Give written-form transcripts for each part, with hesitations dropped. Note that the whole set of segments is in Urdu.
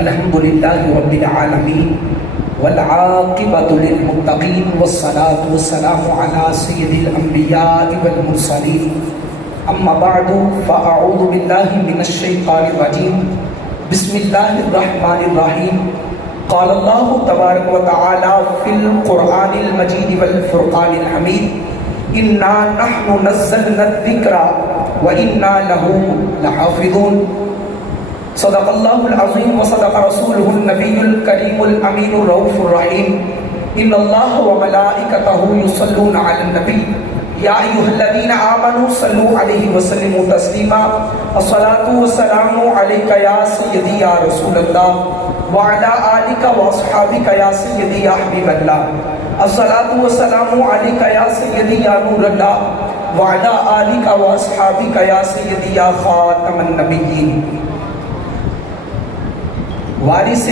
الحمد للہ رب العالمین والعاقبۃ للمتقین والصلاة والسلام علی سید الانبیاء والمرسلین اما بعد فاعوذ باللہ من الشیطان الرجیم بسم اللہ الرحمن الرحیم قال اللہ تبارک و تعالی فی القرآن المجید والفرقان الحمید انا نحن نزلنا الذکر وانا له لحافظون صدق اللہ العظیم وصدق رسولہ النبی الکریم الامین الرؤوف الرحیم ان اللہ وملائکتہ یصلون علی النبی یا ایھا الذین آمنوا صلوا علیہ وسلموا تسلیما الصلاۃ والسلام علیک یا سیدی یا رسول اللہ وعلی آلک واصحابک یا سیدی یا حبیب اللہ الصلاۃ والسلام علیک یا سیدی یا نور اللہ وعلی آلک واصحابک یا سیدی یا خاتم النبیین۔ وارث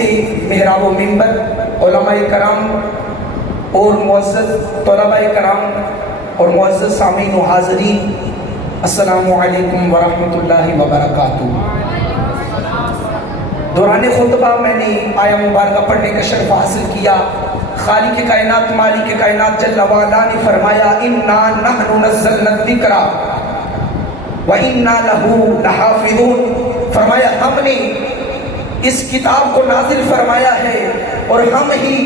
محراب و منبر علماء کرام اور معزز طلباء کرام اور معزز سامعین و حاضرین، السلام علیکم ورحمۃ اللہ وبرکاتہ۔ دوران خطبہ میں نے آیہ مبارکہ پڑھنے کا شرف حاصل کیا۔ خالق کائنات مالک کائنات جل وعلا نے فرمایا انا نحن نزلنا الذکر وانا له لحافظون، فرمایا ہم نے اس کتاب کو نازل فرمایا ہے اور ہم ہی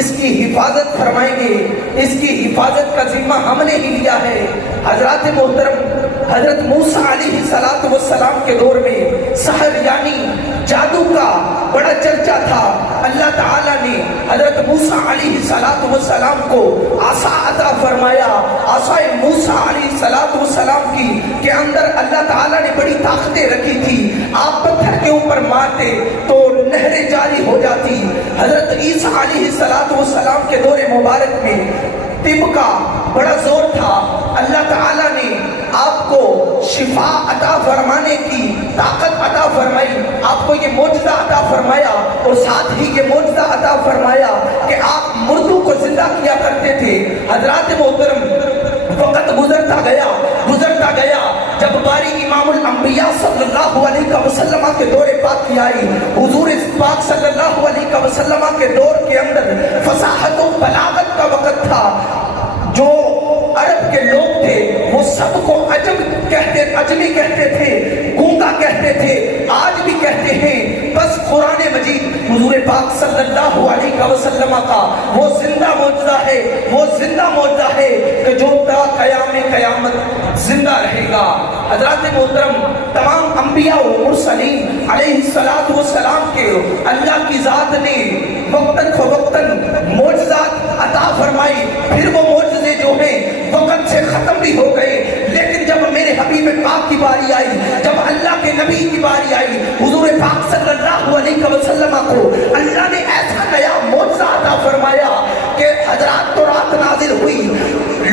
اس کی حفاظت فرمائیں گے، اس کی حفاظت کا ذمہ ہم نے ہی لیا ہے۔ حضرات محترم، حضرت موسیٰ علیہ السلام کے دور میں سحر یعنی جادو کا بڑا چرچا تھا۔ اللہ تعالیٰ نے حضرت موسیٰ علیہ السلام کو عصا عطا فرمایا۔ عصا موسیٰ علیہ السلام کی کے اندر اللہ تعالیٰ نے بڑی طاقتیں رکھی تھی۔ آپ پتھر کے اوپر مارتے تو نہریں جاری ہو جاتی۔ حضرت عیسیٰ علیہ السلام کے دور مبارک میں طب کا بڑا زور تھا۔ اللہ تعالیٰ نے آپ کو شفا عطا فرمانے کی طاقت عطا فرمائی، آپ کو یہ معجزہ عطا فرمایا اور ساتھ ہی یہ معجزہ عطا فرمایا کہ آپ مردوں کو زندہ کیا کرتے تھے۔ حضرات محترم، وقت گزرتا گیا جب باری امام الانبیاء صلی اللہ علیہ وسلم کے دور پاک کی آئی، حضور پاک صلی اللہ علیہ وسلم کے دور کے اندر فصاحت و بلاغت کا وقت تھا۔ جو عرب کے لوگ تھے وہ سب کو عجمی کہتے تھے، گونگا کہتے تھے، آج بھی کہتے ہیں۔ بس قرآن مجید حضور پاک صلی اللہ علیہ وسلم کا وہ زندہ معجزہ ہے کہ جو تا قیامت زندہ رہے گا۔ حضرات محترم، تمام انبیاء و مرسلین علیہ السلام کے اللہ کی ذات نے وقتاً فوقتاً معجزات عطا فرمائی، پھر وہ معجزے جو ہیں وقت سے ختم بھی ہو گئے۔ لیکن جب میرے حبیب پاک کی باری آئی، جب اللہ کے نبی کی باری آئی، حضور پاک صلی اللہ علیہ وسلم کو اللہ نے ایسا نیا معجزہ عطا فرمایا کہ حضرات تو رات نازل ہوئی،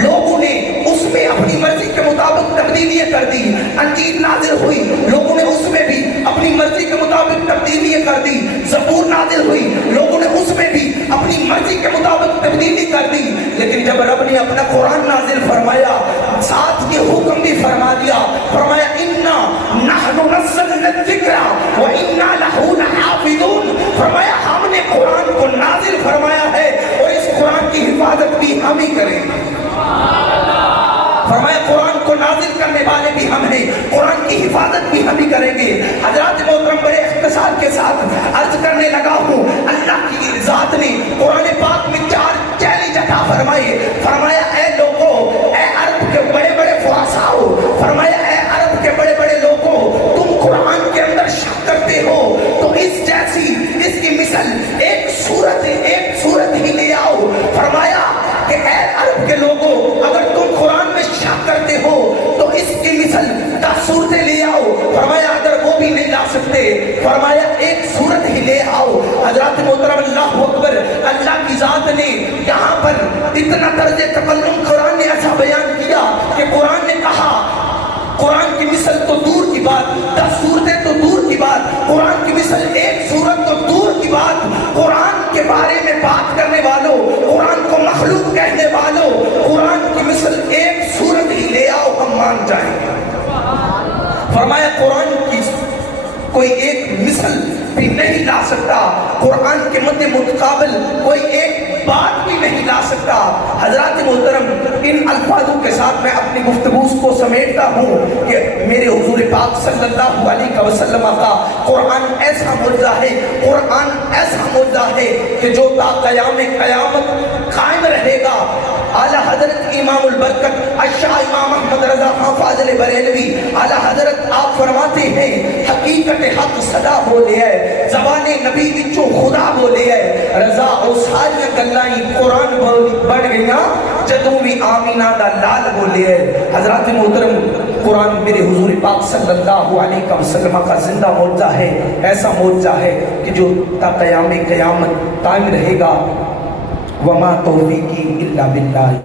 لوگوں نے اس میں اپنی مرضی کے مطابق تبدیلیاں کر دی۔ انجیل نازل ہوئی، لوگوں نے اس میں بھی اپنی مرضی کے مطابق تبدیلیاں کر دی۔ زبور نازل ہوئی، لوگوں نے اس میں بھی اپنی مرضی کے مطابق تبدیلی کر دی۔ لیکن جب رب نے اپنا قرآن نازل فرمایا، ساتھ یہ حکم بھی فرما دیا، فرمایا انا نحن نزلنا الذکر وانا له لحافظون، فرمایا ہم نے قرآن کو نازل فرمایا ہے اور اس قرآن کی حفاظت بھی ہم ہی کریں گے۔ فرمایا قرآن کو نازل کرنے والے بھی ہم ہیں، قرآن کی حفاظت بھی ہم ہی کریں گے۔ حضرات محترم، بڑے اختصار کے ساتھ عرض کرنے لگا ہوں، اللہ کی ذات نے قرآن پاک میں 4 چیلنج عطا فرمائے۔ فرمایا اے لوگوں، اے عرب کے بڑے بڑے فصاحوں، فرمایا اے عرب کے بڑے بڑے لوگوں، تم قرآن کے اندر شک کرتے ہو تو اس جیسی اس کی مثل ایک صورت ہی لے آؤ۔ فرمایا کہ اے عرب کے لوگوں، اگر تم قرآن میں شک کرتے ہو تو اس کی مثل 10 صورتیں لے آؤ۔ فرمایا اگر وہ بھی نہیں لا سکتے، فرمایا ایک صورت ہی لے آؤ۔ حضرات محترم، اللہ اکبر، اللہ کی ذات نے یہاں پر اتنا طرز تکلم قرآن نے ایسا بیان کیا کہ قرآن نے کہا، قرآن کی مثل تو دور کی بات، 10 صورتیں تو دور کی بات، قرآن کی مثل ایک صورت تو دور کی بات، قرآن کے بارے میں بات کرنے والوں، قرآن کو مخلوق کہنے والوں، قرآن کی مثل ایک صورت ہی لے آؤ، ہم مان جائیں گے۔ فرمایا قرآن کی کوئی ایک ایک مثل بھی نہیں لا سکتا، قرآن کے مد متقابل کوئی ایک بات بھی نہیں لا سکتا۔ حضرات محترم، ان الفاظوں کے ساتھ میں اپنی گفتگو کو سمیٹتا ہوں کہ میرے حضور پاک صلی اللہ علیہ وسلم کا قرآن ایسا معجزہ ہے، قرآن ایسا معجزہ ہے کہ جو تا قیام قیامت قائم رہے گا۔ اعلیٰ حضرت امام البرکت الشاہ امام احمد رضا خان فاضل بریلوی اعلیٰ حضرت آپ فرماتے ہیں حقیقت حق صدا بولے ہے، زبان نبی وچوں خدا بولے ہے، رضا او ساریاں گلائیں قرآن بڑھ گئیاں جدوں بھی آمینہ دا لال بولے ہے۔ حضرات محترم، قرآن میرے حضور پاک صلی اللہ علیہ وسلم کا زندہ معجزہ ہے، ایسا معجزہ ہے کہ جو تا قیام قیامت قائم رہے گا۔ وما توفیقی الا باللہ۔